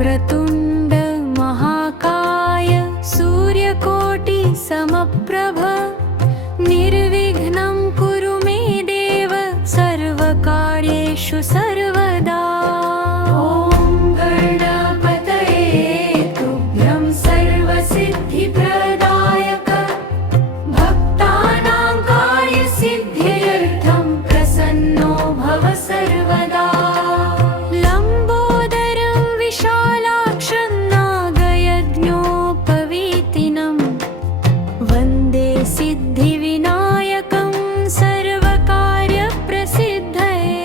वक्रतुण्ड महाकाय सूर्यकोटि समप्रभ निर्विघ्नं कुरु मे देव सर्वकार्येषु सर्वदा। सिद्धिविनायकं सर्वकार्यप्रसिद्धये।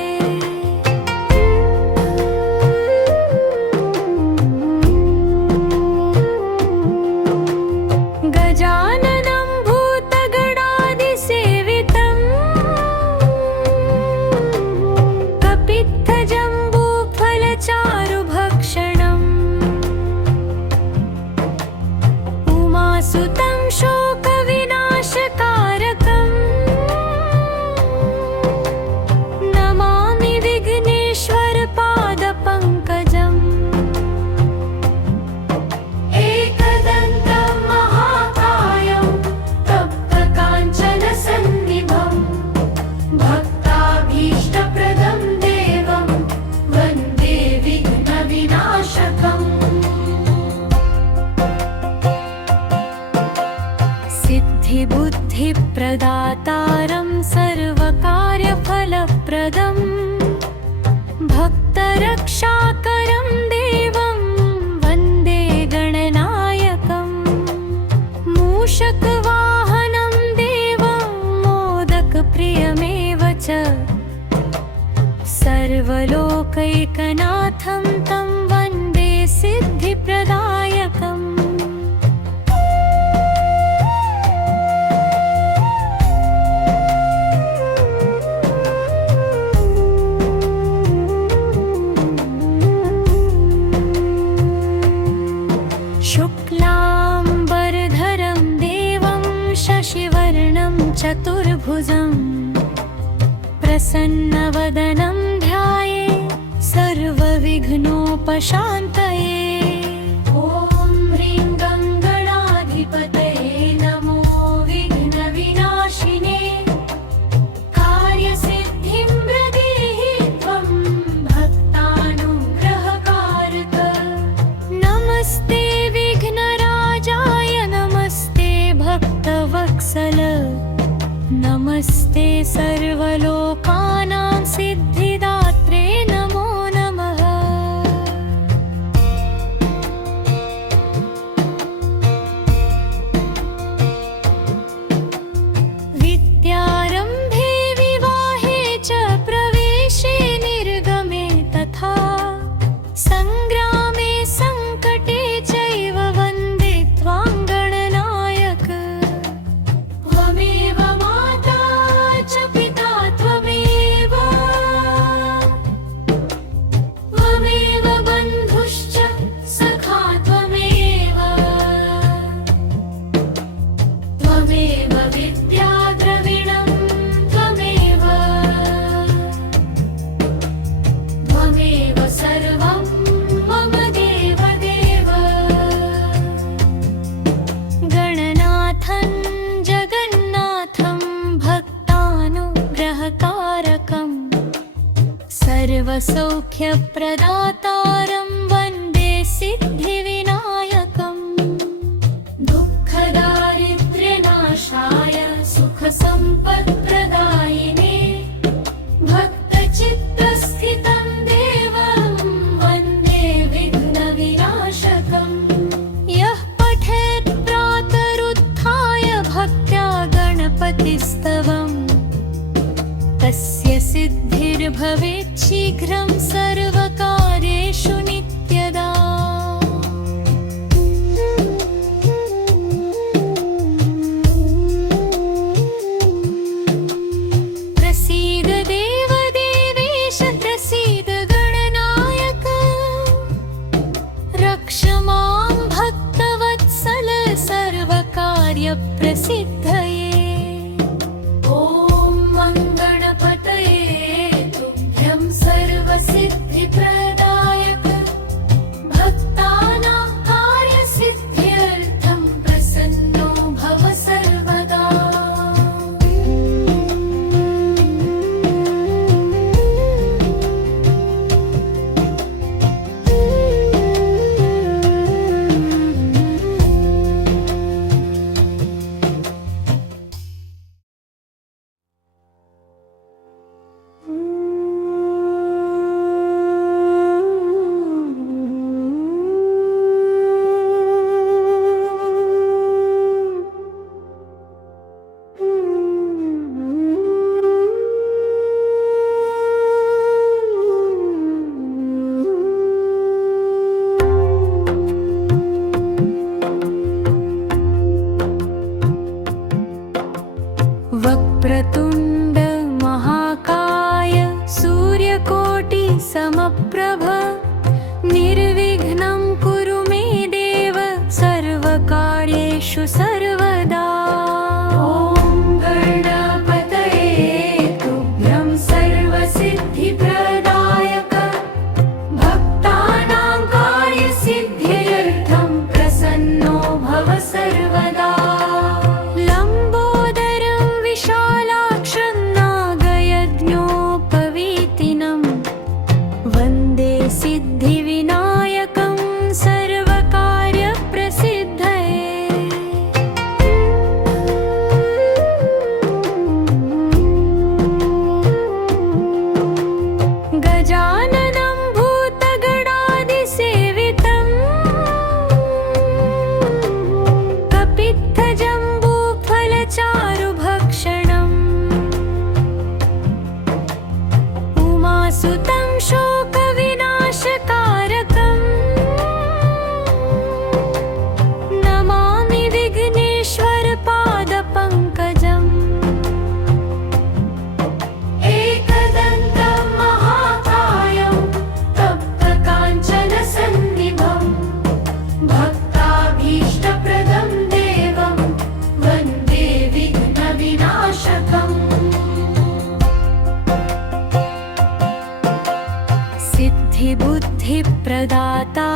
गजाननं भूतगणादिसेवितं कपित्थजम्बूफलचारुभक्षणम् उमासुतं शोकविनाशकारकं नमामि विघ्नेश्वरपादपङ्कजम्। एकदन्तं महाकायं तप्तकाञ्चनसन्निभं भक्ताभीष्टप्रदं देवं वन्दे विघ्नविनाशकम्। सिद्धिबुद्धिप्रदातारं सर्वकार्यफलप्रदं भक्तरक्षाकरं देवं वन्दे गणनायकं। मूषकवाहनं देवं मोदकप्रियमेव च सर्वलोकैकनाथं तं वन्दे सिद्धिप्रदायकम्। शुक्लाम्बरधरं देवं शशिवर्णं चतुर्भुजं प्रसन्नवदनं ध्याये सर्वविघ्नोपशान्तये। ॐ ह्रीं गङ्गणाधिपतये नमो विघ्नविनाशिने कार्यसिद्धिं प्रदेहि त्वं भक्तानुग्रहकारक। नमस्ते भक्तवत्सल नमस्ते सर्वलोकानां सिद्धिदात्रे नमो नमः। विद्यारम्भे विवाहे च प्रवेशे निर्गमे तथा संग्रामे संकटे चैव वन्दे त्वां गणनायक। त्वमेव माता च पिता त्वमेव त्वमेव बन्धुश्च सखा त्वमेव त्वमेव विद्याद्रविणं त्वमेव त्वमेव सर्वं मम देवदेव। गणनाथं जगन्नाथं भक्तानुग्रहकारकं सर्वसौख्यप्रदातारं वन्दे सिद्धिविनायकम्। दुःखदारिद्र्यनाशाय सुखसम्पत्प्रदायिने भक्तचित्तस्थितं देवं वन्दे विघ्नविनाशकम्। यः पठेत् प्रातरुत्थाय भक्त्या गणपतिस्तवम् तस्य सिद्धिर्भवेत् शीघ्रं सर्वकार्येषु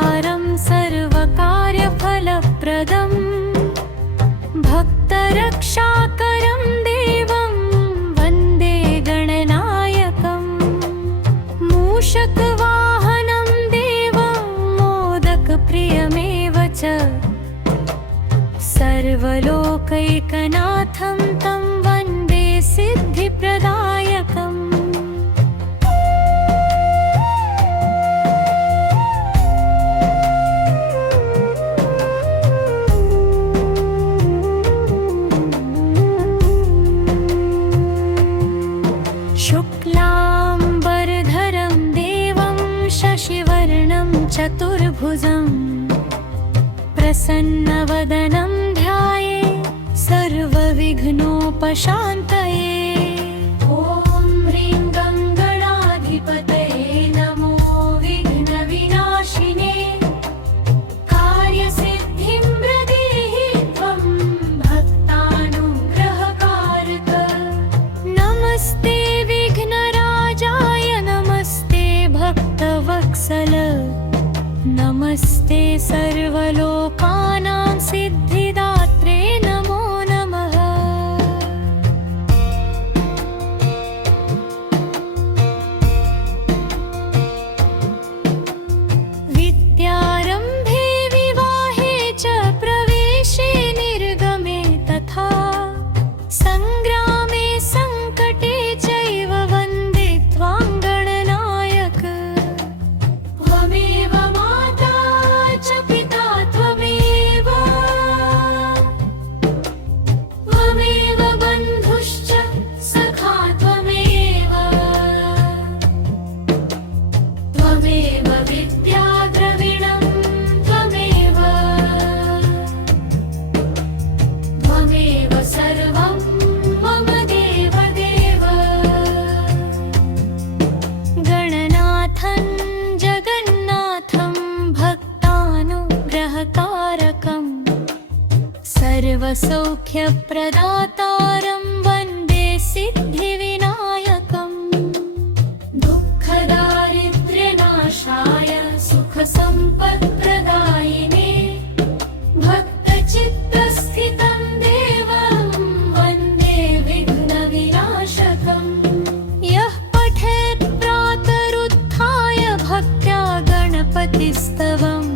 भक्तानन्तकारं सर्वकार्यफलप्रदम् भक्तरक्षाकरं देवं वन्दे गणनायकम् मूषकवाहनं देवं मोदकप्रियमेव च सर्वलोकैकनाथं तं वन्दे सिद्धिप्रदायकम् शुक्लाम्बरधरं देवं शशिवर्णं चतुर्भुजं प्रसन्नवदनं ध्याये सर्वविघ्नोपशान्तये। ॐ ह्रीं गङ्गणाधिपतये नमो विघ्नविनाशिने कार्यसिद्धिं प्रदेहि त्वं भक्तानुग्रहकारक। नमस्ते विघ्नराजाय नमस्ते भक्तवत्सल नमस्ते सर्वलोकानां सिद्धिदात्रे नमो नमः। विद्यारम्भे विवाहे च प्रवेशे निर्गमे तथा सङ्ग्रामे सङ्कटे चैव वन्दे त्वां गणनायक। त्वमेव माता च पिता त्वमेव त्वमेव बन्धुश्च सखा त्वमेव त्वमेव विद्याद्रविणं त्वमेव त्वमेव सर्वं मम देवदेव। गणनाथं जगन्नाथं भक्तानुग्रहकारकं सर्वसौख्यप्रदातारं वन्दे सिद्धिविनायकम् दुःखदारिद्र्यनाशाय सुखसम्पत्प्रदायिने भक्तचित्तस्थितं देवं वन्दे विघ्नविनाशकम्। यः पठेत् प्रातरुत्थाय भक्त्या गणपतिस्तवम्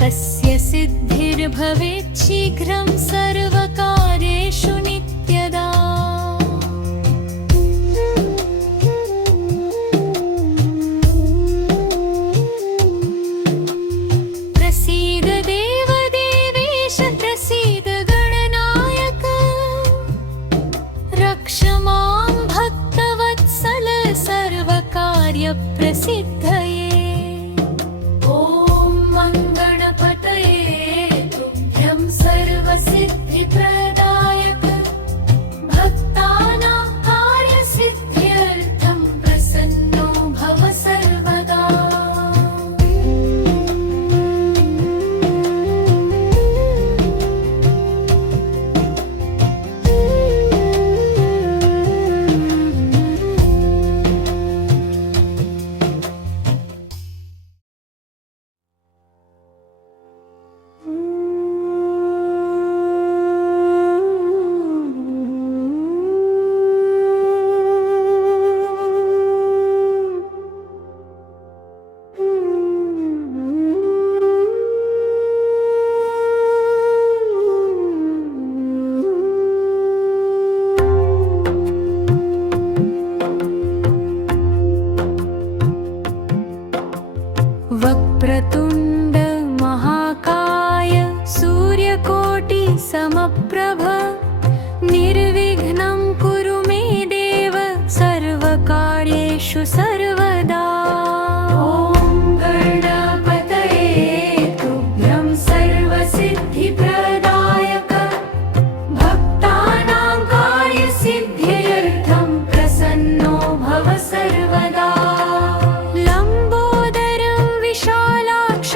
तस्य सिद्धिर्भवेत् शीघ्रं सर्वकार्येषु नित्यदा। प्रसीद देवदेवेश प्रसीद गणनायक रक्ष मां भक्तवत्सल सर्वकार्यप्रसिद्धये। ॐ मङ्गणपतये तुभ्यं सर्वसिद्धिप्रदायक भक्तानां कार्यसिद्ध्यर्थं प्रसन्नो भव सर्वदा। वक्रतुण्ड महाकाय सूर्यकोटि समप्रभ निर्विघ्नं कुरु मे देव सर्वकार्येषु सर्वदा। ॐ गणपतये तुभ्यं सर्वसिद्धिप्रदायक भक्तानां कार्यसिद्ध्यर्थं प्रसन्नो भव सर्वदा। लम्बोदरं विशालाक्ष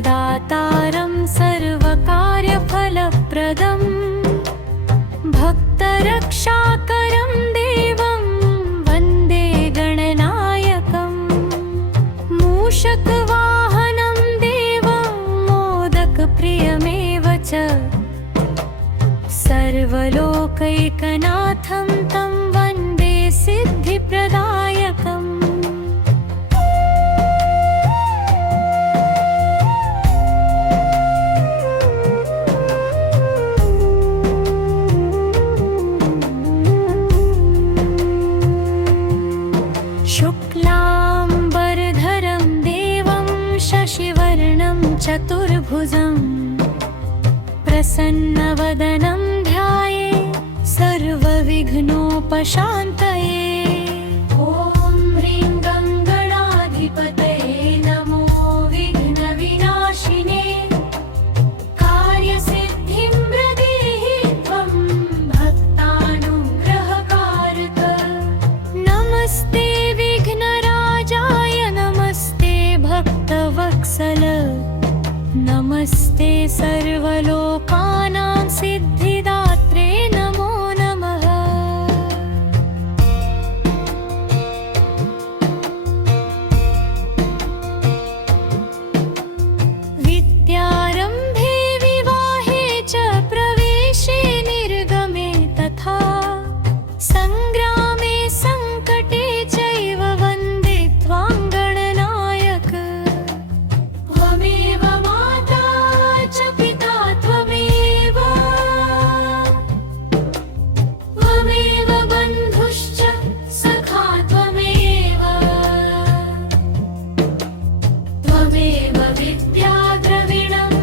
प्रदातारं सर्वकार्यफलप्रदम् भक्तरक्षाकरं देवं वन्दे गणनायकम् मूषकवाहनं देवं मोदकप्रियमेव च सर्वलोकैकनाथं तं वन्दे सिद्धिप्रदायकम् शुक्लाम्बरधरं देवं शशिवर्णं चतुर्भुजं प्रसन्नवदनं ध्याये सर्वविघ्नोपशान्तये। ॐ ह्रीं गङ्गणाधिपतये नमो विघ्नविनाशिने कार्यसिद्धिं प्रदेहि त्वं भक्तानुग्रहकारक। नमस्ते विघ्नराजाय नमस्ते भक्तवत्सल नमस्ते सर्वलोकानां सिद्धिदात्रे नमो नमः। विद्यारम्भे विवाहे च प्रवेशे निर्गमे तथा सङ्ग्रामे सङ्कटे चैव वन्दे त्वां गणनायक। त्वमेव माता च पिता त्वमेव बन्धुश्च सखा त्वमेव विद्याद्रविणं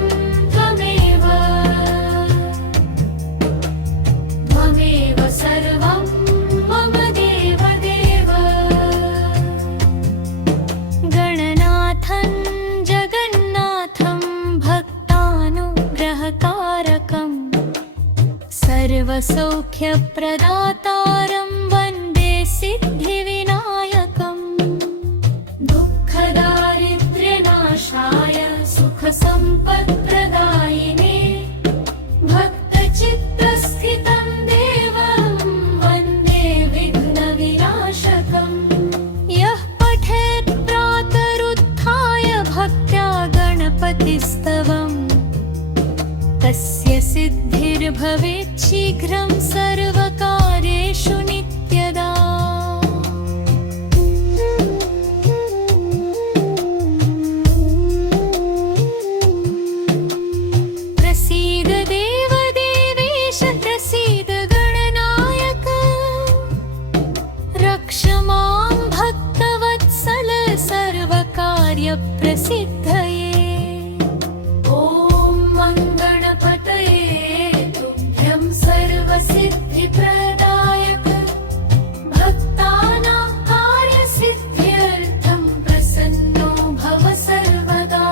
त्वमेव सर्वं मम देवदेव। गणनाथं जगन्नाथं भक्तानुग्रहकारकं सर्वसौख्यप्रदातारं वन्दे सिद्धिविनायकम् दुःखदारिद्र्यनाशाय सुखसम्पत्प्रदायिने भक्तचित्तस्थितं देवं वन्दे विघ्नविनाशकम्। यः पठेत् प्रातरुत्थाय भक्त्या गणपतिस्तवम् तस्य सिद्धिर्भवेत् शीघ्रं सर्वकार्येषु नित्यदा। प्रसीद देवदेवेश प्रसीद गणनायक रक्ष मां भक्तवत्सल सर्वकार्यप्रसिद्धये। ॐ गणपतये तुभ्यं सर्वसिद्धिप्रदायक भक्तानां कार्यसिद्ध्यर्थं प्रसन्नो भव सर्वदा।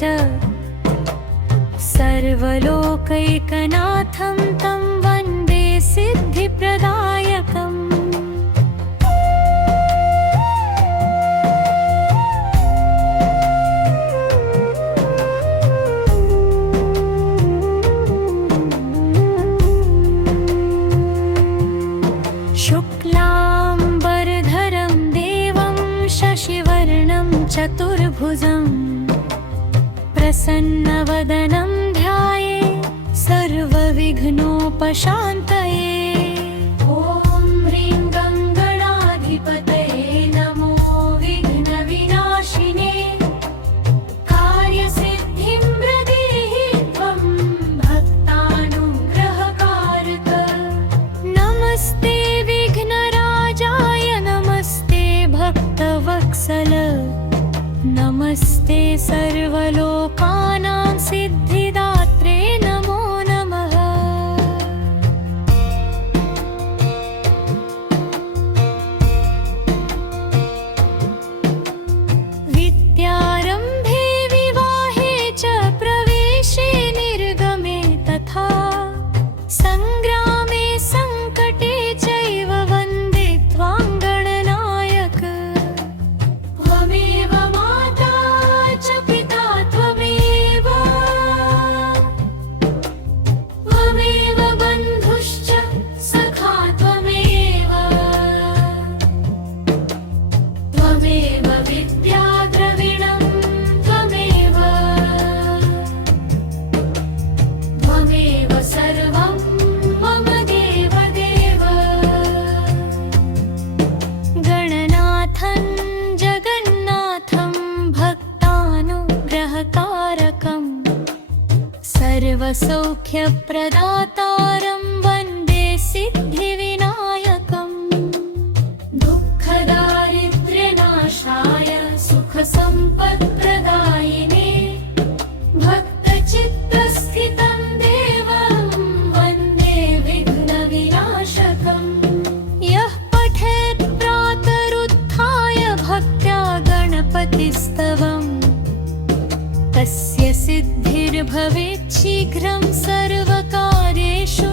च सर्वलोकैकनाथं तं वन्दे सिद्धिप्रदायकम् शुक्लाम्बरधरं देवं शशिवर्णं चतुर्भुजं प्रसन्नवदनं ध्याये सर्वविघ्नोपशान्तये। ॐ ह्रीं गङ्गणाधिपतये नमो विघ्नविनाशिने कार्यसिद्धिं प्रदेहि त्वं भक्तानुग्रहकारक। नमस्ते विघ्नराजाय नमस्ते भक्तवत्सल नमस्ते सर्वलोकानां सिद्धिदात्रे नमो नमः। विद्यारम्भे विवाहे च प्रवेशे निर्गमे तथा सङ्ग्रामे सङ्कटे चैव वन्दे त्वां गणनायक। त्वमेव माता च पिता त्वमेव बन्धुश्च सखा त्वमेव विद्या द्रविणं त्वमेव सर्वं मम देवदेव। गणनाथं जगन्नाथं भक्तानुग्रहकारकं सर्वसौख्यप्रदातारं वन्दे सिद्धिविनायकम्। दुःखदारिद्र्यनाशाय सुखसम्पत्प्रदायिने भक्तचित्तस्थितं देवं वन्दे विघ्नविनाशकम्। यः पठेत् प्रातरुत्थाय भक्त्या गणपतिस्तवम् तस्य सिद्धिर्भवेत् शीघ्रं सर्वकार्येषु